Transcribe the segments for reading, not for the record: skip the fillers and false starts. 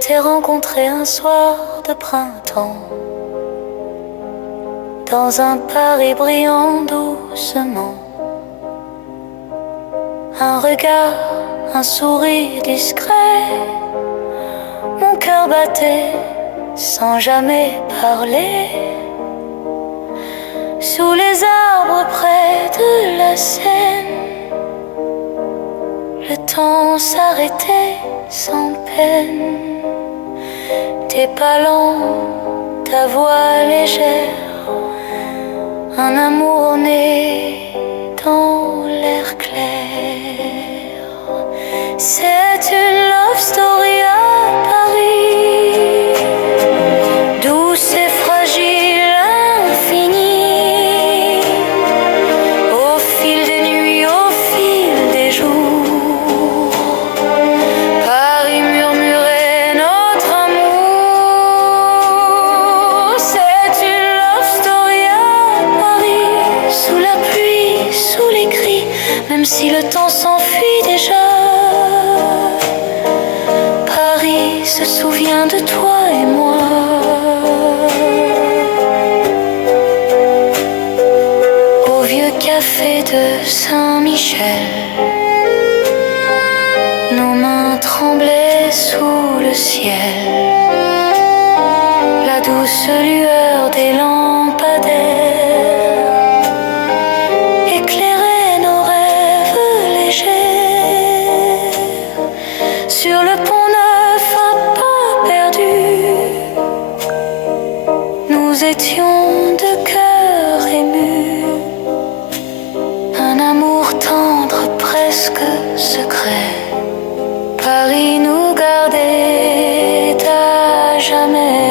t'ai rencontré un soir de printemps, dans un Paris brillant doucement. Un regard, un sourire discret, mon cœur battait sans jamais parler. Sous les arbres près de la Seine, le temps s'arrêtait sans peine. Tes pas lents, ta voix légère, un amour né dans l'air clair. C'est une love story à Paris, douce et fragile, infinie. Au fil des nuits, au fil des jours, Paris murmurait notre amour. C'est une love story à Paris, sous la pluie, sous les cris, même si le temps s'enfuit déjà. Paris se souvient de toi et moi. Au vieux café de Saint-Michel, nos mains tremblaient sous le ciel. La douce lueur des lampadaires éclairait nos rêves légers. Sur le pont neuf à pas perdu, nous étions deux cœurs émus. Un amour tendre, presque secret. Paris nous gardait à jamais.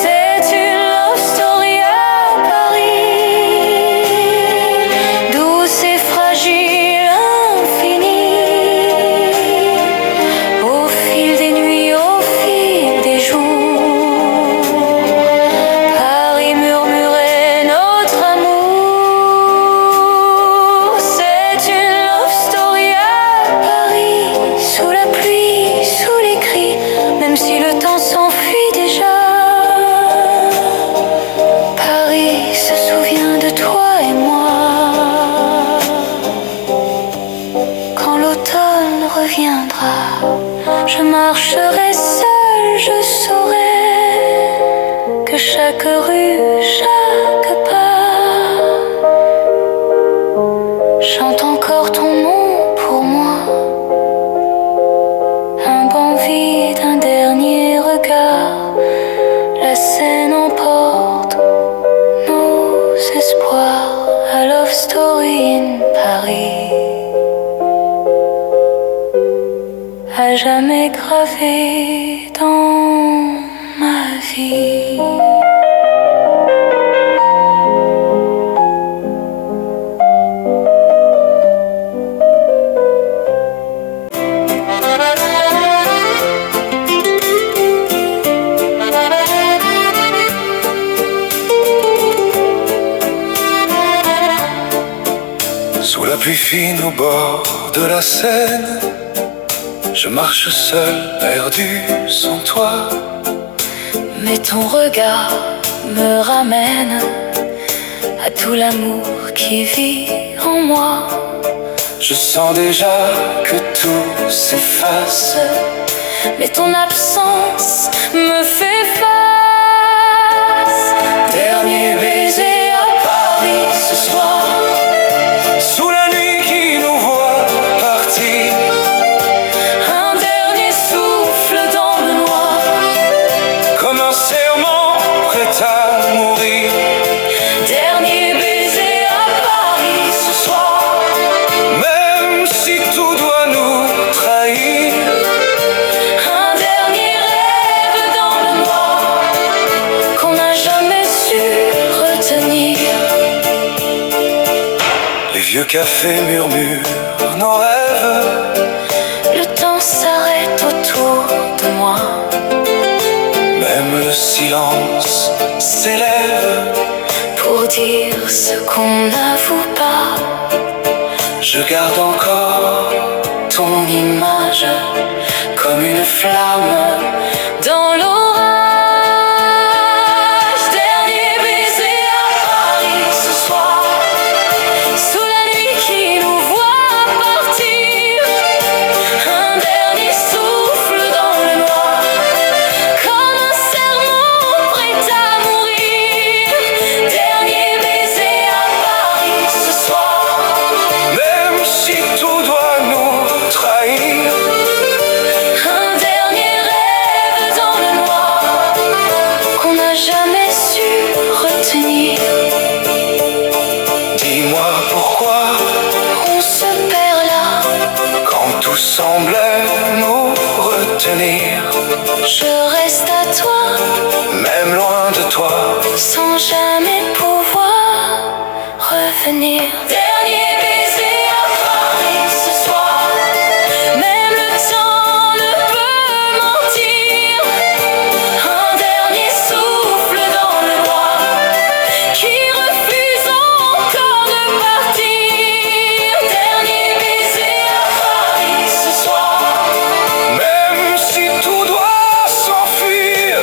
C'est une love story à Paris, douce et fragile, infinie. Au fil des nuits, au fil des jours, Paris murmurait notre amour. C'est une love story à Paris, sous la pluie, sous les cris, même si le temps s'enfuit déjà. Paris se souvient de toi et moi. Quand l'automne reviendra, je marcherai seule, je saurai que chaque rue, chaque pas chante encore ton nom pour moi. Un banc vide, un dernier regard, la Seine emporte nos espoirs. A love story in Paris, à jamais gravé dans ma vie. Sous la pluie fine au bord de la Seine, je marche seul perdu sans toi. Mais ton regard me ramène à tout l'amour qui vit en moi. Je sens déjà que tout s'efface, Mais ton absence me fait face. dernier baiser à Paris ce soir, sous la nuit qui nous voit partir. Un dernier souffle dans le noir, Comme un serment prêt à mourir. dernier baiser à Paris ce soir. Même si tout doit nous trahir, Un dernier rêve dans le noir qu'on n'a jamais su retenir. les vieux cafés murmurent nos rêves. Le temps s'arrête autour de moi. Même le silence s'élève Pour dire ce qu'on n'avoue pas. Je garde encore ton image comme flammes dans l'orage. Dernier baiser à Paris ce soir, sous la nuit qui nous voit partir. Un dernier souffle dans le noir, comme un serment prêt à mourir. Dernier baiser à Paris ce soir. Même si tout doit nous trahir, Un dernier rêve dans le noir qu'on n'a jamais su retenir. dis-moi pourquoi, On se perd là, quand tout semblait nous retenir, je reste à toi, même loin de toi. sans jamais pouvoir revenir. Dernier baiser à Paris ce soir, même le temps ne peut mentir. Un dernier souffle dans le noir, qui refuse encore de partir. Dernier baiser à Paris ce soir. Même si tout doit s'enfuir,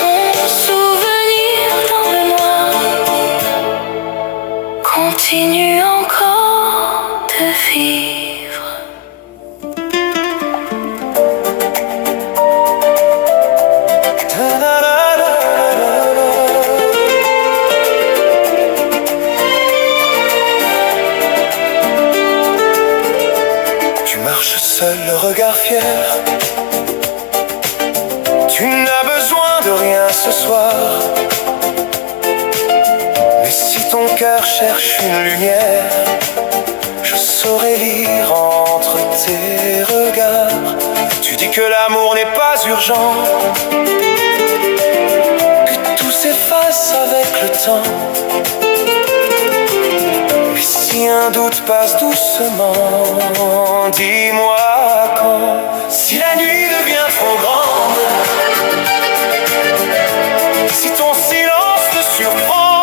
Ton souvenir dans le noir continue encore de vivre. tu marches seul, le regard fier. Tu n'as besoin de rien ce soir. Mais si ton cœur cherche une lumière, je saurais lire entre tes regards. Tu dis que l'amour n'est pas urgent, que tout s'efface avec le temps. Mais si un doute passe doucement, dis-moi quand. Si la nuit devient trop grande, si ton silence te surprend,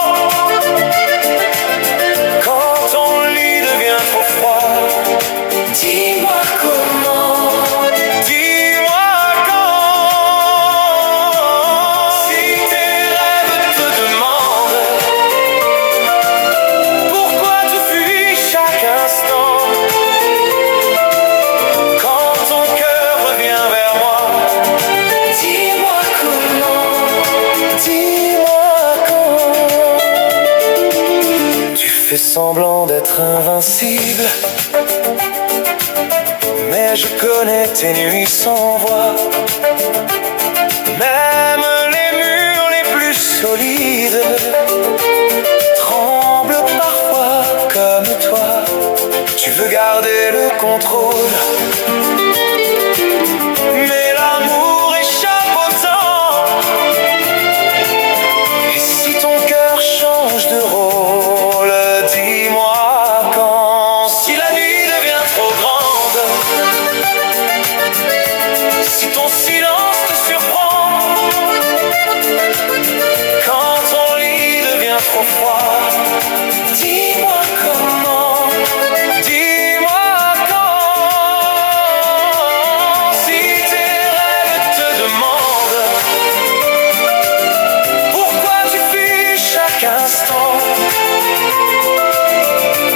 quand ton lit devient trop froid, dis-moi comment, dis-moi quand. Si tes rêves te demandent pourquoi tu fuis chaque instant, quand ton cœur revient vers moi, dis-moi comment, dis-moi quand. Tu fais semblant d'être invincible, mais je connais tes nuits sans voix. Même les murs les plus solides tremblent parfois comme toi. Tu veux garder le contrôle, mais l'amour échappe au temps. Et si ton cœur change de rôle, dis-moi quand. Si la nuit devient trop grande, si ton silence te surprend, quand ton lit devient trop froid, dis-moi comment, dis-moi quand. Si tes rêves te demandent pourquoi tu fuis chaque instant,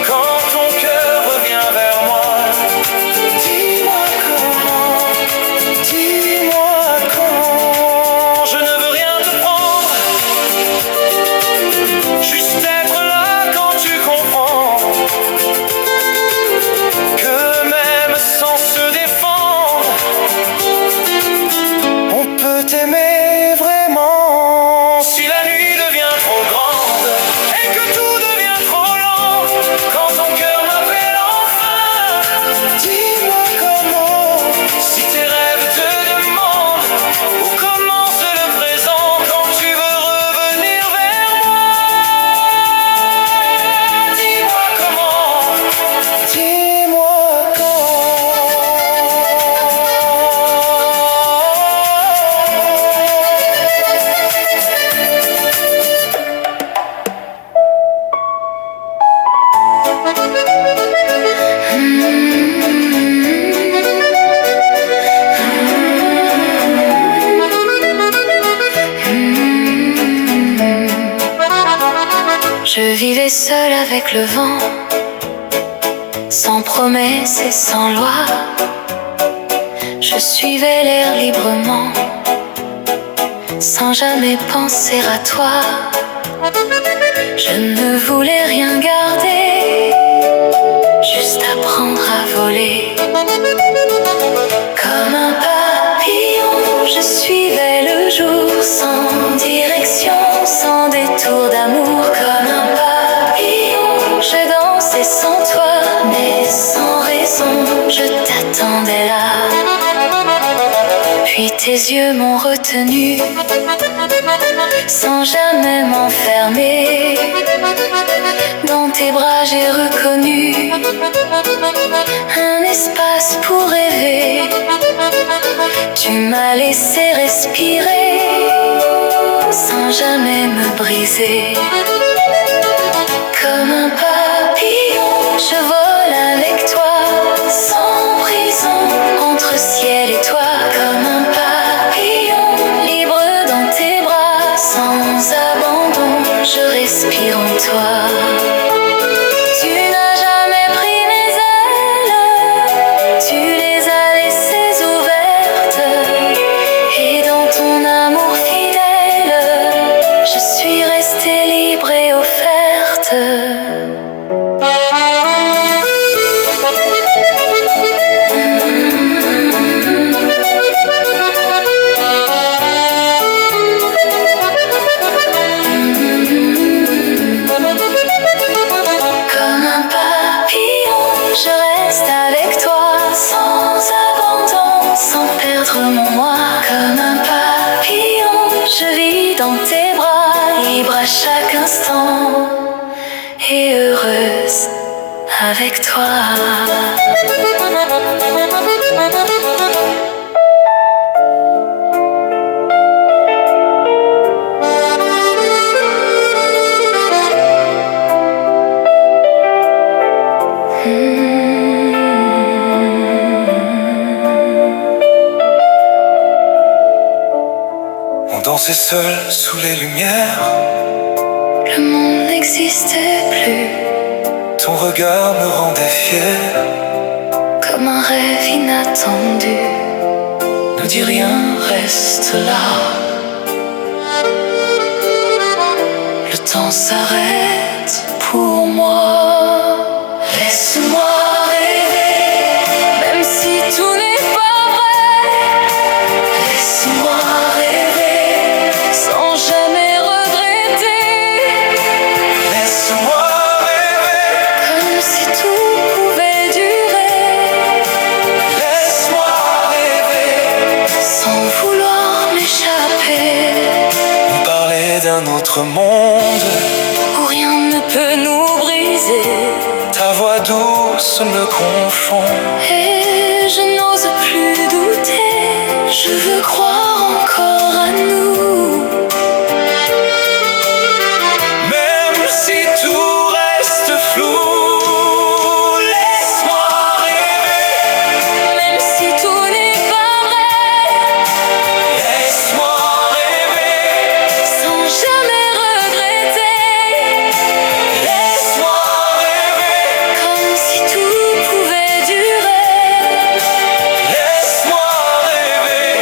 quand ton cœur revient vers moi, dis-moi comment, dis-moi quand. Je ne veux rien te prendre, juste être là quand tu comprends que même sans se défendre, on peut t'aimer vraiment. Si la nuit devient trop grande et que tout devient trop lent, quand ton cœur m'appelle enfin, dis-moi comment. Si tes rêves te demandent où commence le présent, quand tu veux revenir vers moi, dis-moi comment, dis-moi quand. Je vivais seule avec le vent, sans promesse et sans loi. Je suivais l'air librement, sans jamais penser à toi. Je ne voulais rien garder, juste apprendre à voler. Comme un papillon, je suivais le jour, sans direction, sans détour d'amour. Comme un papillon, je dansais sans toi, mais sans raison, je t'attendais là. Puis tes yeux m'ont retenu, sans jamais m'enfermer. Dans tes bras j'ai reconnu un espace pour rêver. Tu m'as laissé respirer, sans jamais me briser. Comme un papillon, je vole avec toi, sans prison, entre ciel et toi. Comme un papillon, libre dans tes bras, sans abandon, je respire en toi. Tu n'as jamais pris mes ailes, tu les as laissées ouvertes. Et dans ton amour fidèle, je suis restée libre et offerte. Comme un papillon, je reste avec toi, sans abandon, sans perdre mon moi. Comme un papillon, je vis dans tes bras, libre à chaque instant et heureuse avec toi. On dansait seul sous les lumières. Le monde n'existait plus, Ton regard me rendait fier. comme un rêve inattendu. Ne dis rien, reste là. Le temps s'arrête pour moi. Laisse-moi rêver, même si tout n'est pas vrai. Laisse-moi rêver, sans jamais regretter. Laisse-moi rêver, Comme si tout pouvait durer, laisse-moi rêver. sans vouloir m'échapper. On parlait d'un autre monde. Où rien ne peut nous briser. Ta voix douce me confond. Et je n'ose plus douter, je veux croire encore à nous. Même si tout reste flou, laisse-moi rêver. Même si tout n'est pas vrai, Laisse-moi rêver. sans jamais regretter. Laisse-moi rêver. Comme si tout pouvait durer, Laisse-moi rêver.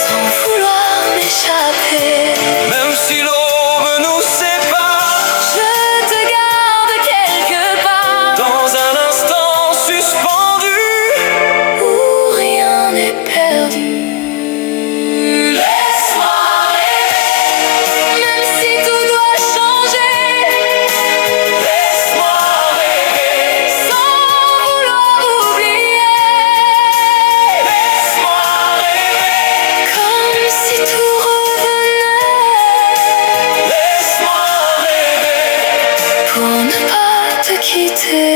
sans vouloir m'échapper. Même si l'aube nous sépare, Je te garde quelque part, dans un instant suspendu, où rien n'est perdu. Laisse-moi rêver, même si tout doit changer. laisse-moi rêver. Sans vouloir oublier, Laisse-moi rêver. comme si tout revenait, Laisse-moi rêver. pour ne pas te quitter.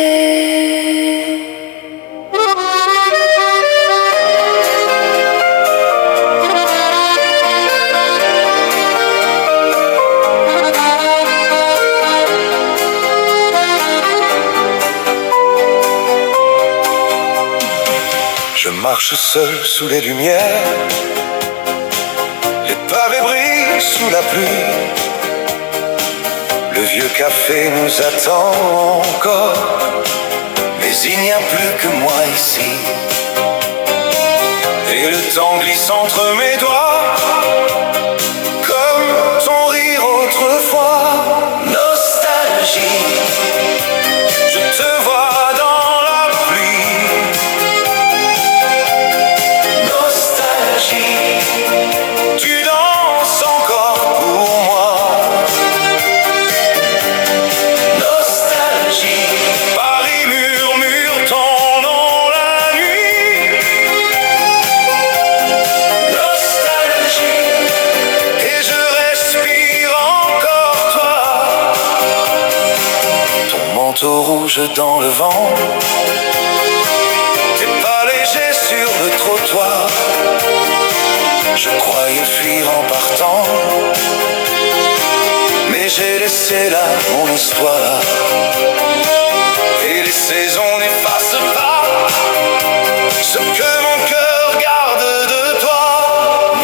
Je marche seul sous les lumières. Les pavés brillent sous la pluie. Le vieux café nous attend encore, mais il n'y a plus que moi ici. Et le temps glisse entre mes doigts, comme ton rire autrefois. Nostalgie, je te vois dans la pluie. Nostalgie, tu danses encore pour moi. Nostalgie, Paris murmure ton nom la nuit. Nostalgie, et je respire encore toi. Ton manteau rouge dans le vent, tes pas légers sur le trottoir. Je croyais fuir en partant, mais j'ai laissé là mon histoire. Et les saisons n'effacent pas ce que mon cœur garde de toi.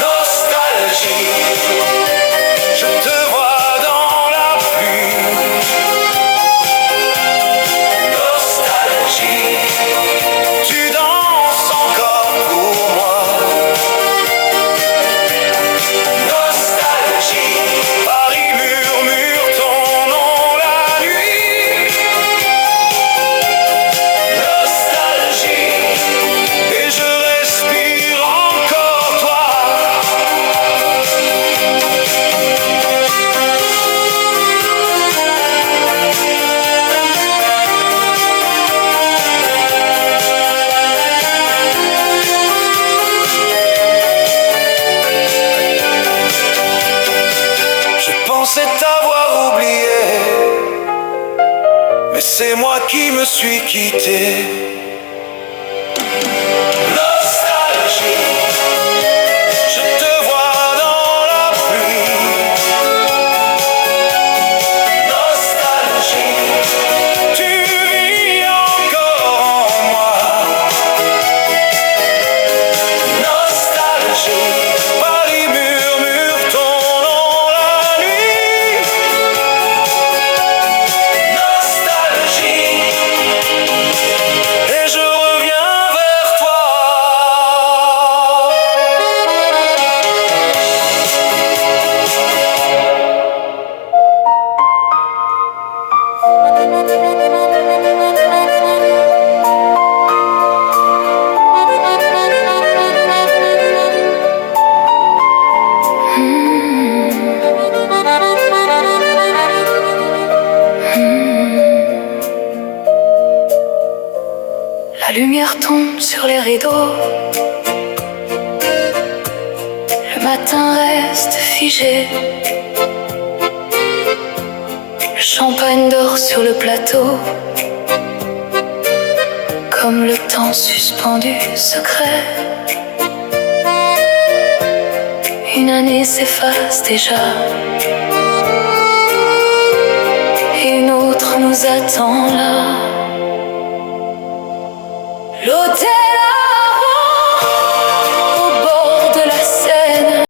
Nostalgie, je te vois dans la pluie. Nostalgie, tu danses encore pour moi. Nostalgie, Paris murmure ton nom la nuit. Nostalgie, et je respire encore toi. Je pensais t'avoir oublié, mais c'est moi qui me suis quitté. Nostalgie, je te vois dans la pluie. Nostalgie, tu vis encore en moi. Nostalgie, Paris murmure ton nom la nuit. Nostalgie, et je reviens vers toi. La lumière tombe sur les rideaux. Le matin reste figé. Le champagne dort sur le plateau, comme le temps suspendu secret. Une année s'efface déjà, et une autre nous attend là.